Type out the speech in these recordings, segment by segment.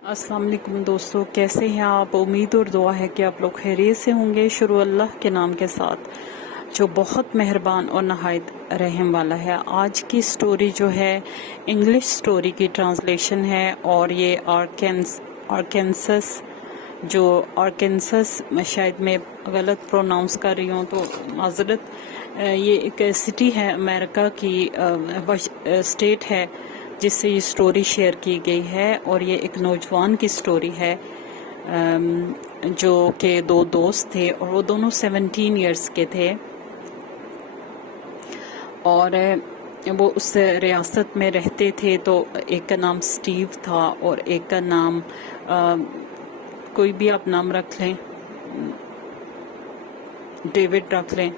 अस्सलाम वालेकुम दोस्तों, कैसे हैं आप। उम्मीद और दुआ है कि आप लोग खैरियत से होंगे। शुरू अल्लाह के नाम के साथ जो बहुत मेहरबान और नहायत रहम वाला है। आज की स्टोरी जो है इंग्लिश स्टोरी की ट्रांसलेशन है और ये आर्केंसस जो आर्केंसस शायद मैं गलत प्रोनाउंस कर रही हूँ तो माजरत। ये एक सिटी है अमेरिका की, स्टेट है जिससे ये स्टोरी शेयर की गई है। और ये एक नौजवान की स्टोरी है जो कि दो दोस्त थे और वो दोनों 17 इयर्स के थे और वो उस रियासत में रहते थे। तो एक का नाम स्टीव था और एक का नाम कोई भी आप नाम रख लें, डेविड रख लें।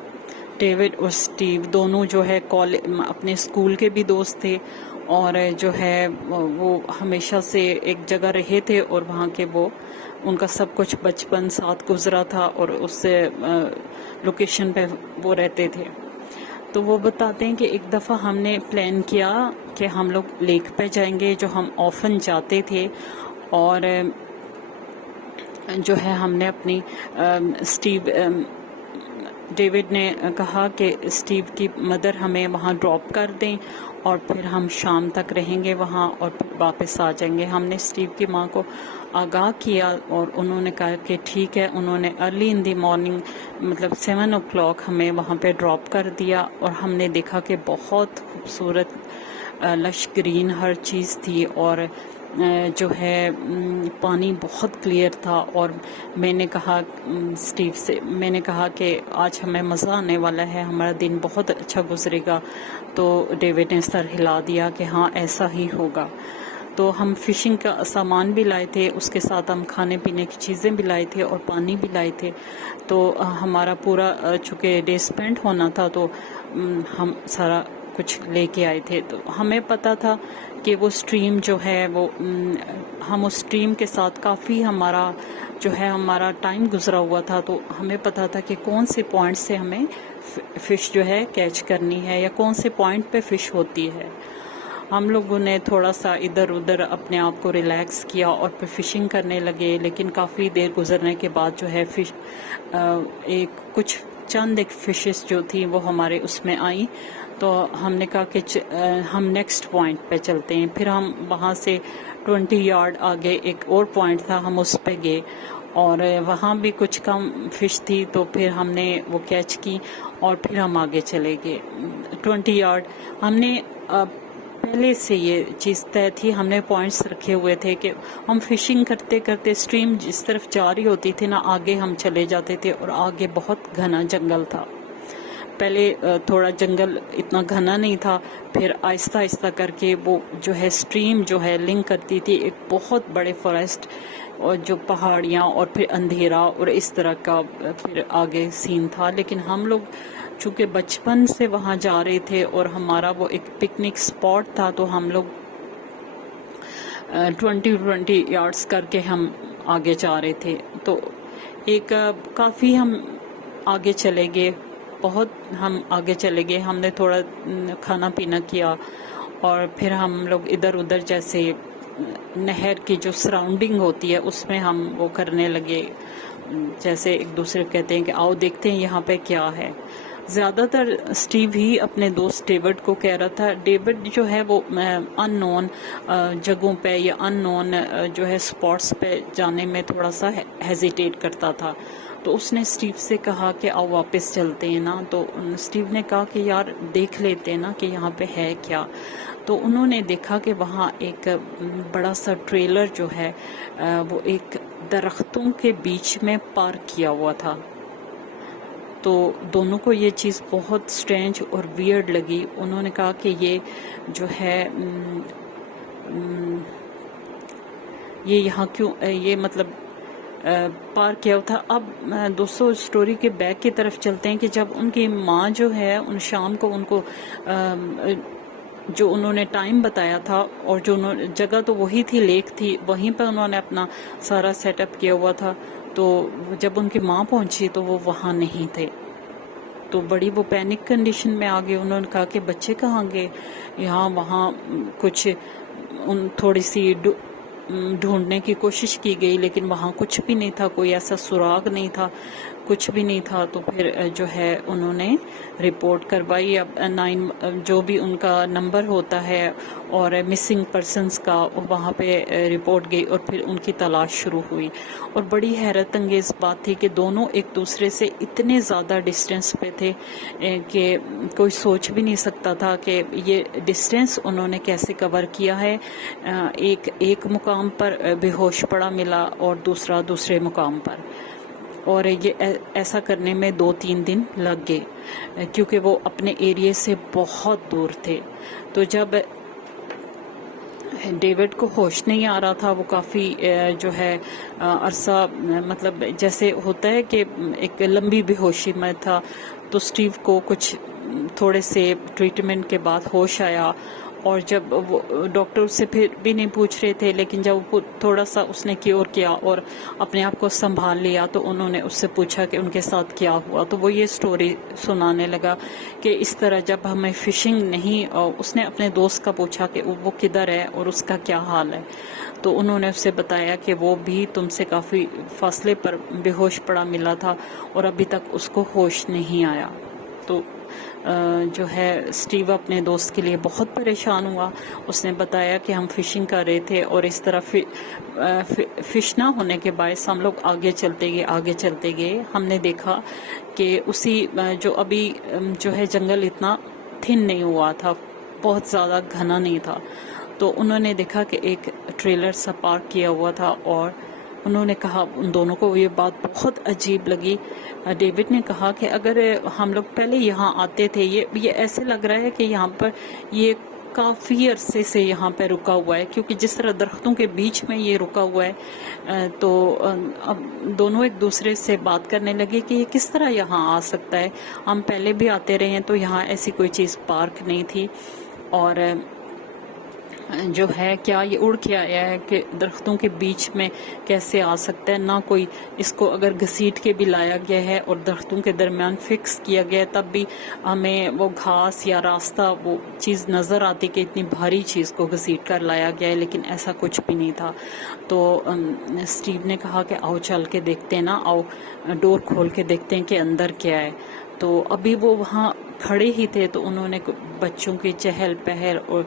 डेविड और स्टीव दोनों जो है अपने स्कूल के भी दोस्त थे और जो है वो हमेशा से एक जगह रहे थे और वहाँ के वो उनका सब कुछ बचपन साथ गुजरा था और उससे लोकेशन पे वो रहते थे। तो वो बताते हैं कि एक दफ़ा हमने प्लान किया कि हम लोग लेक पे जाएंगे, जो हम ऑफन जाते थे। और जो है हमने अपनी डेविड ने कहा कि स्टीव की मदर हमें वहाँ ड्रॉप कर दें और फिर हम शाम तक रहेंगे वहाँ और फिर वापस आ जाएंगे। हमने स्टीव की माँ को आगाह किया और उन्होंने कहा कि ठीक है। उन्होंने अर्ली इन दी मॉर्निंग मतलब 7 o'clock हमें वहाँ पे ड्रॉप कर दिया और हमने देखा कि बहुत खूबसूरत लश ग्रीन हर चीज़ थी और जो है पानी बहुत क्लियर था। और मैंने कहा स्टीव से, मैंने कहा कि आज हमें मज़ा आने वाला है, हमारा दिन बहुत अच्छा गुजरेगा। तो डेविड ने सर हिला दिया कि हाँ ऐसा ही होगा। तो हम फिशिंग का सामान भी लाए थे, उसके साथ हम खाने पीने की चीज़ें भी लाए थे और पानी भी लाए थे। तो हमारा पूरा चूँकि डे स्पेंड होना था तो हम सारा कुछ लेके आए थे। तो हमें पता था कि वो स्ट्रीम जो है वो हम उस स्ट्रीम के साथ काफ़ी हमारा जो है हमारा टाइम गुजरा हुआ था। तो हमें पता था कि कौन से पॉइंट से हमें फ़िश जो है कैच करनी है या कौन से पॉइंट पे फ़िश होती है। हम लोगों ने थोड़ा सा इधर उधर अपने आप को रिलैक्स किया और फिर फ़िशिंग करने लगे। लेकिन काफ़ी देर गुजरने के बाद जो है फ़िश चंद एक फ़िशेस जो थी वो हमारे उसमें आई। तो हमने कहा कि हम नेक्स्ट पॉइंट पे चलते हैं। फिर हम वहाँ से 20 यार्ड आगे एक और पॉइंट था, हम उस पे गए और वहाँ भी कुछ कम फ़िश थी। तो फिर हमने वो कैच की और फिर हम आगे चले गए 20 यार्ड। हमने पहले से ये चीज़ तय थी, हमने पॉइंट्स रखे हुए थे कि हम फिशिंग करते करते स्ट्रीम जिस तरफ जा रही होती थी ना, आगे हम चले जाते थे और आगे बहुत घना जंगल था। पहले थोड़ा जंगल इतना घना नहीं था, फिर आहिस्ता आहिस्ता करके वो जो है स्ट्रीम जो है लिंक करती थी एक बहुत बड़े फॉरेस्ट और जो पहाड़ियाँ और फिर अंधेरा और इस तरह का फिर आगे सीन था। लेकिन हम लोग चूँकि बचपन से वहाँ जा रहे थे और हमारा वो एक पिकनिक स्पॉट था, तो हम लोग 20 यार्ड्स करके हम आगे जा रहे थे। तो एक काफ़ी हम आगे चले गए, बहुत हम आगे चले गए। हमने थोड़ा खाना पीना किया और फिर हम लोग इधर उधर जैसे नहर की जो सराउंडिंग होती है उसमें हम वो करने लगे, जैसे एक दूसरे को कहते हैं कि आओ देखते हैं यहाँ पे क्या है। ज़्यादातर स्टीव ही अपने दोस्त डेविड को कह रहा था। डेविड जो है वो अननोन जगहों पे या अननोन जो है स्पॉट्स पे जाने में थोड़ा सा हेजिटेट करता था। तो उसने स्टीव से कहा कि आओ वापस चलते हैं ना। तो स्टीव ने कहा कि यार देख लेते हैं ना कि यहाँ पे है क्या। तो उन्होंने देखा कि वहाँ एक बड़ा सा ट्रेलर जो है वो एक दरख्तों के बीच में पार्क किया हुआ था। तो दोनों को ये चीज़ बहुत स्ट्रेंज और वियर्ड लगी। उन्होंने कहा कि ये जो है ये यहाँ क्यों ये मतलब पार किया था। अब दोस्तों स्टोरी के बैक की तरफ चलते हैं कि जब उनकी माँ जो है उन शाम को उनको जो उन्होंने टाइम बताया था और जो उन्होंने जगह तो वही थी, लेक थी, वहीं पर उन्होंने अपना सारा सेटअप किया हुआ था। तो जब उनकी माँ पहुंची तो वो वहाँ नहीं थे। तो बड़ी वो पैनिक कंडीशन में आ गए। उन्होंने कहा कि बच्चे कहाँ गए, यहाँ वहाँ कुछ थोड़ी सी ढूंढने की कोशिश की गई, लेकिन वहाँ कुछ भी नहीं था, कोई ऐसा सुराग नहीं था, कुछ भी नहीं था। तो फिर जो है उन्होंने रिपोर्ट करवाई। अब 9 जो भी उनका नंबर होता है और मिसिंग पर्सनस का, वहाँ पे रिपोर्ट गई और फिर उनकी तलाश शुरू हुई। और बड़ी हैरत अंगेज़ बात थी कि दोनों एक दूसरे से इतने ज़्यादा डिस्टेंस पे थे कि कोई सोच भी नहीं सकता था कि ये डिस्टेंस उन्होंने कैसे कवर किया है। एक मुकाम पर बेहोश पड़ा मिला और दूसरा दूसरे मुकाम पर, और ये ऐसा करने में 2-3 दिन लग गए क्योंकि वो अपने एरिया से बहुत दूर थे। तो जब डेविड को होश नहीं आ रहा था, वो काफ़ी जो है अरसा, मतलब जैसे होता है कि एक लंबी बेहोशी में था, तो स्टीव को कुछ थोड़े से ट्रीटमेंट के बाद होश आया। और जब वो डॉक्टर उससे फिर भी नहीं पूछ रहे थे, लेकिन जब वो थोड़ा सा उसने क्योर किया और अपने आप को संभाल लिया, तो उन्होंने उससे पूछा कि उनके साथ क्या हुआ। तो वो ये स्टोरी सुनाने लगा कि इस तरह जब हमें फ़िशिंग नहीं, उसने अपने दोस्त का पूछा कि वो किधर है और उसका क्या हाल है। तो उन्होंने उससे बताया कि वो भी तुमसे काफ़ी फासले पर बेहोश पड़ा मिला था और अभी तक उसको होश नहीं आया। तो जो है स्टीव अपने दोस्त के लिए बहुत परेशान हुआ। उसने बताया कि हम फ़िशिंग कर रहे थे और इस तरह फ़िश ना होने के बायस हम लोग आगे चलते गए। हमने देखा कि उसी जो अभी जो है जंगल इतना थिन नहीं हुआ था, बहुत ज़्यादा घना नहीं था। तो उन्होंने देखा कि एक ट्रेलर सा पार्क किया हुआ था और उन्होंने कहा, उन दोनों को ये बात बहुत अजीब लगी। डेविड ने कहा कि अगर हम लोग पहले यहाँ आते थे, ये ऐसे लग रहा है कि यहाँ पर ये काफ़ी अरसे से यहाँ पर रुका हुआ है, क्योंकि जिस तरह दरख्तों के बीच में ये रुका हुआ है। तो अब दोनों एक दूसरे से बात करने लगे कि ये किस तरह यहाँ आ सकता है, हम पहले भी आते रहे हैं, तो यहाँ ऐसी कोई चीज़ पार्क नहीं थी, और जो है क्या ये उड़ के आया है कि दरख्तों के बीच में कैसे आ सकता है। ना कोई इसको अगर घसीट के भी लाया गया है और दरख्तों के दरमियान फिक्स किया गया है, तब भी हमें वो घास या रास्ता वो चीज़ नज़र आती कि इतनी भारी चीज़ को घसीट कर लाया गया है, लेकिन ऐसा कुछ भी नहीं था। तो स्टीव ने कहा कि आओ चल के देखते हैं ना, आओ डोर खोल के देखते हैं कि अंदर क्या है। तो अभी वो वहाँ खड़े ही थे, तो उन्होंने बच्चों की चहल पहल और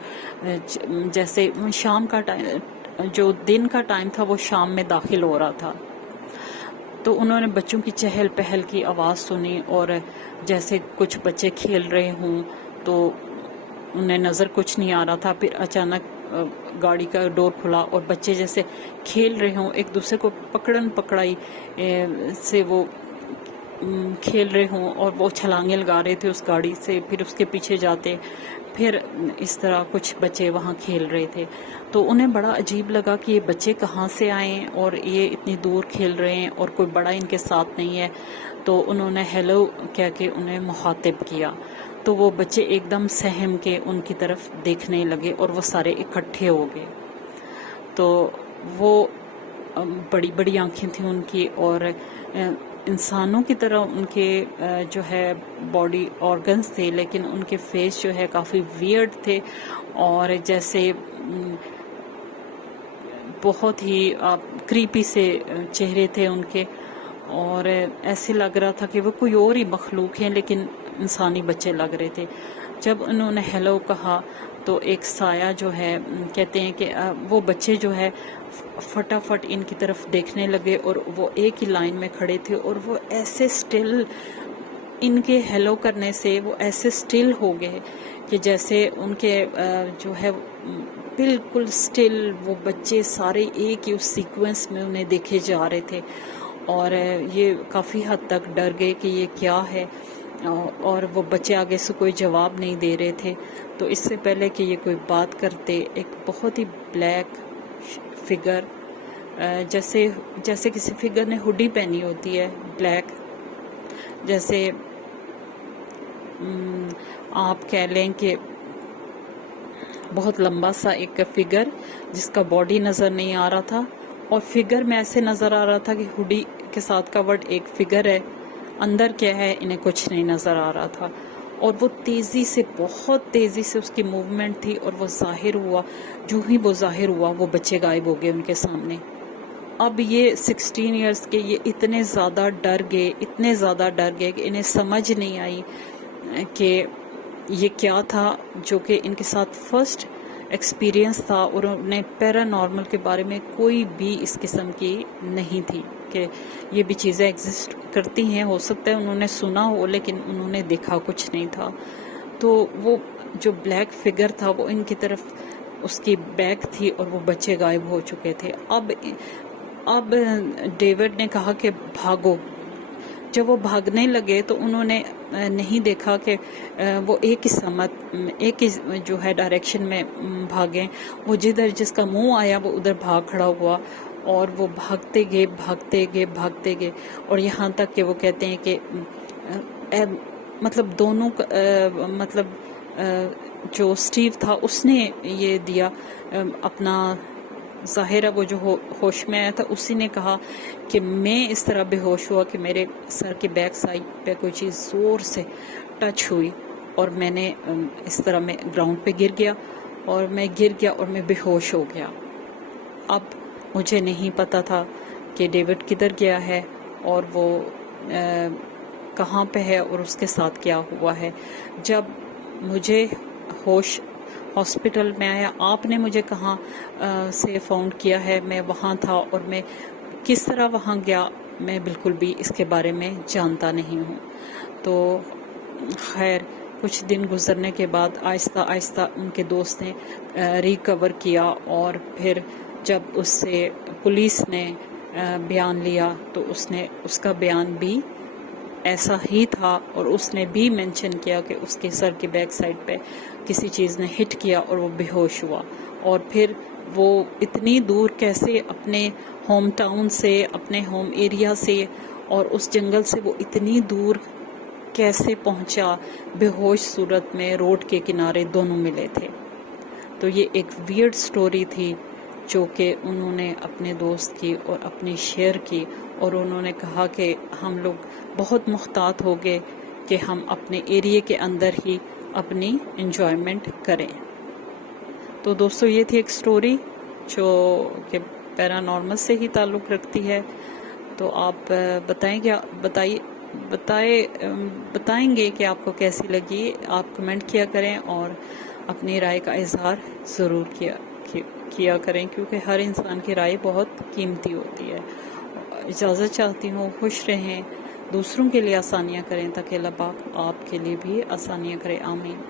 जैसे शाम का टाइम, जो दिन का टाइम था वो शाम में दाखिल हो रहा था, तो उन्होंने बच्चों की चहल पहल की आवाज़ सुनी और जैसे कुछ बच्चे खेल रहे हों, तो उन्हें नज़र कुछ नहीं आ रहा था। फिर अचानक गाड़ी का डोर खुला और बच्चे जैसे खेल रहे हों, एक दूसरे को पकड़न पकड़ाई से वो खेल रहे हों और वो छलांगे लगा रहे थे उस गाड़ी से, फिर उसके पीछे जाते, फिर इस तरह कुछ बच्चे वहाँ खेल रहे थे। तो उन्हें बड़ा अजीब लगा कि ये बच्चे कहाँ से आए और ये इतनी दूर खेल रहे हैं और कोई बड़ा इनके साथ नहीं है। तो उन्होंने हेलो कह के उन्हें मुखातिब किया, तो वो बच्चे एकदम सहम के उनकी तरफ देखने लगे और वो सारे इकट्ठे हो गए। तो वो बड़ी बड़ी आँखें थी उनकी और इंसानों की तरह उनके जो है बॉडी ऑर्गन्स थे, लेकिन उनके फेस जो है काफ़ी वियर्ड थे और जैसे बहुत ही क्रीपी से चेहरे थे उनके, और ऐसे लग रहा था कि वो कोई और ही मखलूक हैं, लेकिन इंसानी बच्चे लग रहे थे। जब उन्होंने हेलो कहा तो एक साया जो है, कहते हैं कि वो बच्चे जो है फटाफट इनकी तरफ देखने लगे और वो एक ही लाइन में खड़े थे और वो ऐसे स्टिल, इनके हेलो करने से वो ऐसे स्टिल हो गए कि जैसे उनके जो है बिल्कुल स्टिल वो बच्चे सारे एक ही उस सीक्वेंस में उन्हें देखे जा रहे थे। और ये काफ़ी हद तक डर गए कि ये क्या है, और वो बच्चे आगे से कोई जवाब नहीं दे रहे थे। तो इससे पहले कि ये कोई बात करते, एक बहुत ही ब्लैक फिगर, जैसे किसी फिगर ने हुडी पहनी होती है ब्लैक, जैसे आप कह लें कि बहुत लंबा सा एक फिगर जिसका बॉडी नज़र नहीं आ रहा था, और फिगर में ऐसे नज़र आ रहा था कि हुडी के साथ कवर्ड एक फिगर है, अंदर क्या है इन्हें कुछ नहीं नज़र आ रहा था। اور وہ تیزی سے، بہت تیزی سے اس کی موومنٹ تھی، اور وہ ظاہر ہوا، جو ہی وہ ظاہر ہوا وہ بچے غائب ہو گئے ان کے سامنے۔ اب یہ 16 ایئرس کے یہ اتنے زیادہ ڈر گئے، اتنے زیادہ ڈر گئے کہ انہیں سمجھ نہیں آئی کہ یہ کیا تھا، جو کہ ان کے ساتھ فرسٹ ایکسپیرینس تھا، اور انہیں پیرا نارمل کے بارے میں کوئی بھی اس قسم کی نہیں تھی کہ یہ بھی چیزیں ایگزسٹ کرتی ہیں۔ ہو سکتا ہے انہوں نے سنا ہو، لیکن انہوں نے دیکھا کچھ نہیں تھا۔ تو وہ جو بلیک فگر تھا وہ ان کی طرف اس کی بیک تھی، اور وہ بچے غائب ہو چکے تھے۔ اب ڈیوڈ نے کہا کہ بھاگو۔ جب وہ بھاگنے لگے تو انہوں نے نہیں دیکھا کہ وہ ایک ہی جو ہے ڈائریکشن میں بھاگیں۔ وہ جس کا منہ آیا وہ ادھر بھاگ کھڑا ہوا، اور وہ بھاگتے گئے، اور یہاں تک کہ وہ کہتے ہیں کہ مطلب دونوں مطلب جو اسٹیو تھا اس نے یہ دیا اپنا ظاہرہ، وہ جو ہوش میں آیا تھا اسی نے کہا کہ میں اس طرح بے ہوش ہوا کہ میرے سر کے بیک سائڈ پہ کوئی چیز زور سے ٹچ ہوئی، اور میں نے اس طرح میں گراؤنڈ پہ گر گیا اور میں بے ہوش ہو گیا۔ اب مجھے نہیں پتا تھا کہ ڈیوڈ کدھر گیا ہے، اور وہ کہاں پہ ہے، اور اس کے ساتھ کیا ہوا ہے۔ جب مجھے ہوش ہاسپٹل میں آیا، آپ نے مجھے کہاں سے فاؤنڈ کیا ہے، میں وہاں تھا، اور میں کس طرح وہاں گیا میں بالکل بھی اس کے بارے میں جانتا نہیں ہوں۔ تو خیر کچھ دن گزرنے کے بعد آہستہ آہستہ ان کے دوست نے ریکور کیا، اور پھر جب اس سے پولیس نے بیان لیا تو اس کا بیان بھی ایسا ہی تھا، اور اس نے بھی مینشن کیا کہ اس کے سر کے بیک سائڈ پہ کسی چیز نے ہٹ کیا اور وہ بے ہوش ہوا۔ اور پھر وہ اتنی دور کیسے اپنے ہوم ٹاؤن سے، اپنے ہوم ایریا سے، اور اس جنگل سے وہ اتنی دور کیسے پہنچا، بے ہوش صورت میں روڈ کے کنارے دونوں ملے تھے۔ تو یہ ایک ویئرڈ سٹوری تھی جو کہ انہوں نے اپنے دوست کی اور اپنی شیئر کی، اور انہوں نے کہا کہ ہم لوگ بہت محتاط ہو گئے کہ ہم اپنے ایریے کے اندر ہی اپنی انجوائمنٹ کریں۔ تو دوستو یہ تھی ایک سٹوری جو کہ پیرا نارمل سے ہی تعلق رکھتی ہے۔ تو آپ بتائیں گے کہ آپ کو کیسی لگی، آپ کمنٹ کیا کریں اور اپنی رائے کا اظہار ضرور کیا کریں، کیونکہ ہر انسان کی رائے بہت قیمتی ہوتی ہے۔ اجازت چاہتی ہوں، خوش رہیں، دوسروں کے لیے آسانیاں کریں تاکہ اللہ پاک آپ کے لیے بھی آسانیاں کرے۔ آمین۔